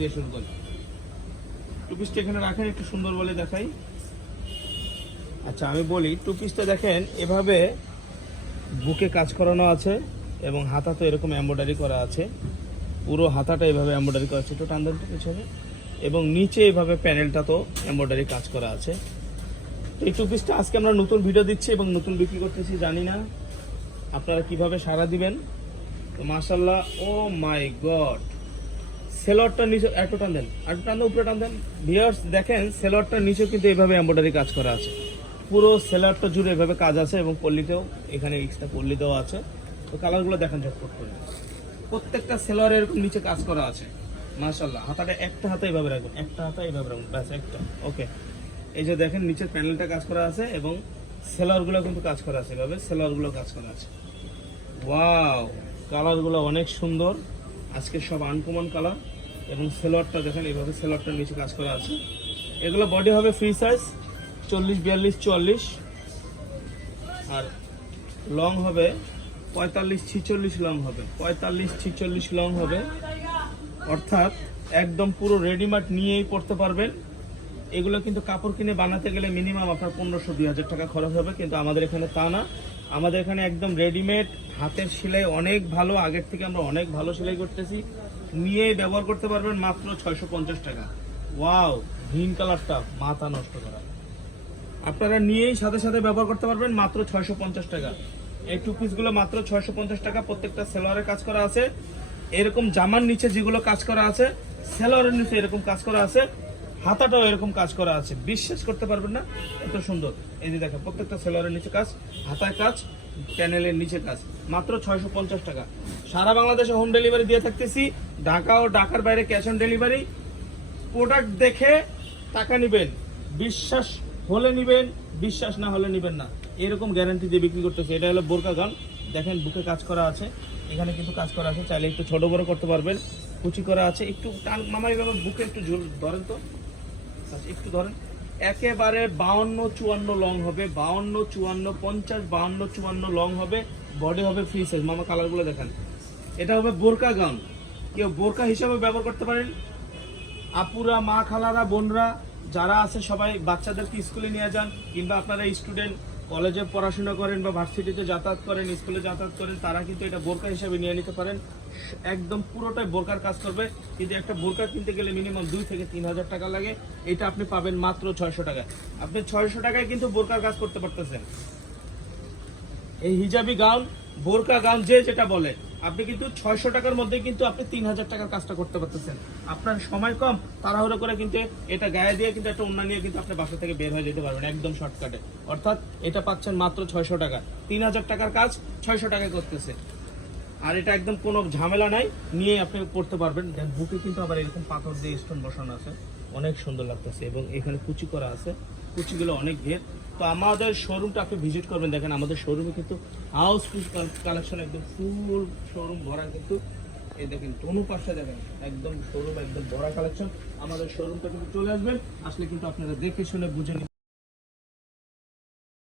দিয়ে শুরু করি। টু পিসটা এখানে রাখেন, একটু সুন্দর বলে দেখাই। আচ্ছা আমি বলি, টু পিসটা দেখেন এভাবে বুকে কাজ করানো আছে এবং হাতা তো এরকম এমব্রয়ডারি করা আছে, পুরো হাতাটা এভাবে এমব্রয়ডারি করা আছে, একটু টান দেন তো পিছনে, এবং নিচে এভাবে প্যানেলটা তো এমব্রয়ডারি কাজ করা আছে। এই টু পিসটা আজকে আমরা নতুন ভিডিও দিচ্ছি এবং নতুন বিক্রি করতেছি, জানি না আপনারা কিভাবে সাড়া দিবেন। তো মাশাআল্লাহ, ও মাই গড, সেলোয়ারটা নিচে একটু টান দেন, একটু টান দেন, উপরে টান দেন। ভিউয়ার্স দেখেন, সেলোয়ারটার নিচে কিন্তু এইভাবে এমব্রয়ডারি কাজ করা আছে, পুরো সেলোয়ারটা জুড়ে এভাবে কাজ আছে এবং পল্লীতেও এখানে এক্সট্রা পল্লী দেওয়া আছে। তো কালারগুলো দেখেন ঝটপট করে, প্রত্যেকটা সেলোয়ারে এরকম নিচে কাজ করা আছে। মাশাআল্লাহ, হাতাটা একটা হাতে এইভাবে রাখবেন, একটা হাতে এইভাবে রাখবেন, ব্যাস একটা। ওকে, এই যে দেখেন নিচের প্যানেলটা কাজ করা আছে এবং সেলোয়ারগুলো কিন্তু কাজ করা আছে, এভাবে সেলোয়ারগুলো কাজ করা আছে। ওয়াও, কালারগুলো অনেক সুন্দর, আজকে সব আনকমন কালার। এবং সেলোয়ারটা দেখেন এইভাবে সেলোয়ারটার নিচে কাজ করা আছে। এগুলো বডি হবে ফ্রি সাইজ 40, 42, 44, আর লং হবে 45, 46 লং হবে, 45, 46 লং হবে। অর্থাৎ একদম পুরো রেডিমেড নিয়েই পড়তে পারবেন। এগুলো কিন্তু কাপড় কিনে বানাতে গেলে মিনিমাম আপনার 1500-2000 টাকা খরচ হবে, কিন্তু আমাদের এখানে তা না। আমাদের এখানে একদম রেডিমেড, হাতের সেলাই অনেক ভালো, আগের থেকে আমরা অনেক ভালো সেলাই করতেছি, নিয়েই ব্যবহার করতে পারবেন মাত্র 650 টাকা। ওয়াও, গ্রিন কালারটা মাথা নষ্ট করা, আপনারা নিয়েই সাথে সাথে ব্যবহার করতে পারবেন মাত্র 650 টাকা। এই টু পিসগুলো মাত্র 650 টাকা। প্রত্যেকটা সেলোয়ারে কাজ করা আছে, এরকম জামার নিচে যেগুলো কাজ করা আছে, সেলোয়ারের নিচে এরকম কাজ করা আছে, হাতাটাও এরকম কাজ করা আছে। বিশ্বাস করতে পারবেন না, এত সুন্দর। এই যে দেখেন, প্রত্যেকটা সেলোয়ারের নিচে কাজ, হাতায় কাজ, প্যানেলের নিচে কাজ, মাত্র 650 টাকা। সারা বাংলাদেশে হোম ডেলিভারি দিয়ে থাকতেছি, ঢাকা ও ঢাকার বাইরে ক্যাশ অন ডেলিভারি। প্রোডাক্ট দেখে টাকা নেবেন, বিশ্বাস হলে নিবেন, বিশ্বাস না হলে নিবেন না, এরকম গ্যারান্টি দিয়ে বিক্রি করতেছে। এটা হলো বোরকা গাউন, দেখেন বুকে কাজ করা আছে, এখানে কিন্তু কাজ করা আছে, চাইলে একটু ছোট বড় করতে পারবেন, কুচি করা আছে। একটু টান মামাই বাবা, বুকে একটু ঝুল ধরেন তো, আচ্ছা একটু ধরেন। একেবারে 52-54 লং হবে, 52-54, 50, 52-54 লং হবে। বডি হবে ফ্রি সাইজ। মামা কালারগুলো দেখেন, এটা হবে বোরকা গাউন, কেউ বোরকা হিসাবে ব্যবহার করতে পারেন। আপুরা, মা, খালারা, বোনরা যারা আছে সবাই বাচ্চাদেরকে স্কুলে নিয়ে যান, কিংবা আপনারা স্টুডেন্ট কলেজে পড়াশোনা করেন বা ভার্সিটিতে যাতায়াত করেন, স্কুলে যাতায়াত করেন, তারা কিন্তু এটা বোরকা হিসাবে নিয়ে নিতে পারেন। একদম পুরোটাই বোরকার কাজ করবে, কিন্তু একটা বোরকা কিনতে গেলে মিনিমাম 2 থেকে 3000 টাকা লাগে। এটা আপনি পাবেন মাত্র 600 টাকায়। আপনি 600 টাকায় কিন্তু বোরকার কাজ করতে পারতেছেন। এই হিজাবি গাউন, বোরকা গাউন যে যেটা বলে, আপনি কিন্তু 600 টাকার মধ্যে কিন্তু আপনি 3000 টাকার কাজটা করতে পারতেছেন। আপনার সময় কম, তাড়াহুড়ো করে কিন্তু এটা গায়ে দিয়ে কিন্তু একটা ওড়না নিয়ে কিন্তু আপনি বাসা থেকে বের হয়ে যেতে পারবেন একদম শর্টকাটে। অর্থাৎ এটা পাচ্ছেন মাত্র 600 টাকা। 3000 টাকার কাজ 600 টাকায় করতেছে, আর এটা একদম কোনো ঝামেলা নাই, নিয়ে আপনি পড়তে পারবেন। দেন বুকে কিন্তু আবার এরকম পাথর দিয়ে স্টোন বসানো আছে, অনেক সুন্দর লাগতেছে, এবং এখানে কুচি করা আছে, কুচিগুলো অনেক ঘের। তো আমাদের শোরুমটা আপনি ভিজিট করবেন, দেখেন আমাদের শোরুমে কিন্তু হাউসফুল কালেকশন, একদম ফুল শোরুম ভরা। কিন্তু এই দেখেন তনু পাশে দেখেন, একদম শোরুম একদম ভরা কালেকশন। আমাদের শোরুমটা কিন্তু চলে আসবেন, আসলে কিন্তু আপনারা দেখে শুনে বুঝে নিতে